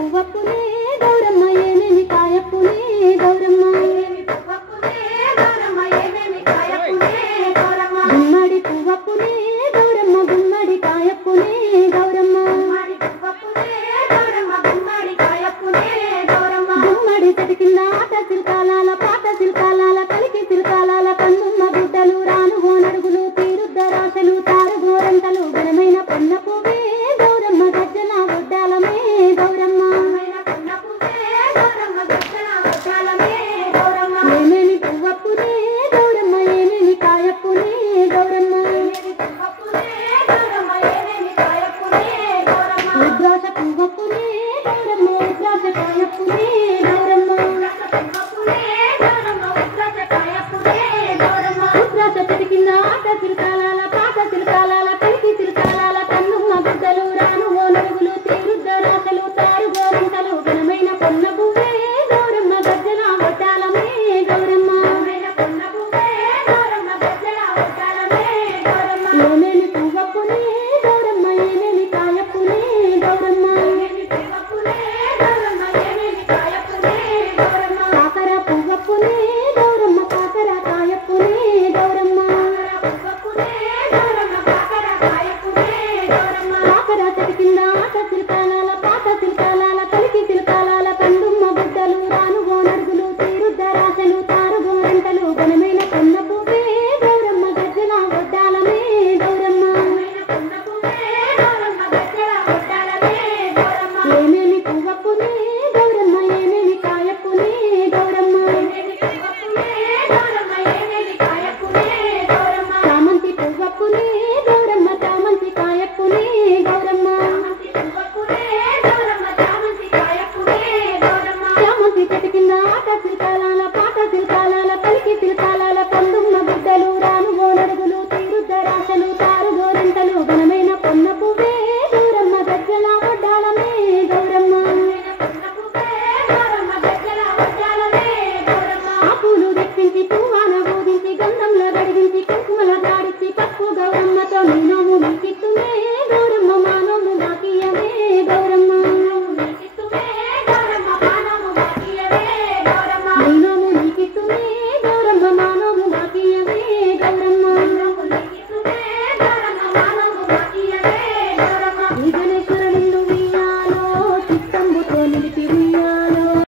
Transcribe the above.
పువ్వప్పునే గౌరమ్మ ఏమేమి కాయప్పునే గౌరమ్మ గుమ్మడి పువ్వప్పునే గౌరమ్మ గుమ్మడి కాయప్పునే గౌరమ్మ గుమ్మడి చెట్టు కింద ఆట చిల్కాలాల పాట చిల్కాలాల కలికి చిల్కాలాల కన్నుమ్మ గుడ్డలు రాను నడుగులు తీరుద్దరాశలు తారు గోరంటలు ఘనమైన పొన్న పువ్వే గౌరమ్మ గజ్జల గొడ్డాలమే గౌరమ్మ ఏమేమి పువ్వప్పునే గౌరమ్మ ఏమేమి కాయప్పునే గౌరమ్మ ఉద్రాస పువ్వప్పునే గౌరమ్మ ఉద్రాస కాయప్పునే గౌరమ్మ ఉద్రాస చెట్టు కింద ఆట చిల్కాలాల పాట చిల్కాలాల కలికి చిల్కాలాల కన్నుమ్మ గుడ్డలు రాను నడుగులు తీరుద్దరాశలు తారు గోరంటలు ఘనమైన పొన్న పువ్వే గౌరమ్మ గజ్జల గొడ్డాలమే గౌరమ్మ ఏమేమి పువ్వప్పునే గౌరమ్మ ఏమేమి కాయప్పునే గౌరమ్మ కాకర పువ్వప్పునే గౌరమ్మ కాకర కాయప్పునే గౌరమ్మ కాకర చెట్టు కింద ఆట చిల్కాలాల పాట చిల్కాలాల కలికి చిల్కాలాల కందుమ్మ గుడ్డలు రాను నడుగులు తీరుద్దరాశలు తారు గోరంటలు ఘనమైన పొన్న పువ్వే గౌరమ్మ గజ్జల గొడ్డాలమే గౌరమ్మ ఏమేమి పువ్వప్పునే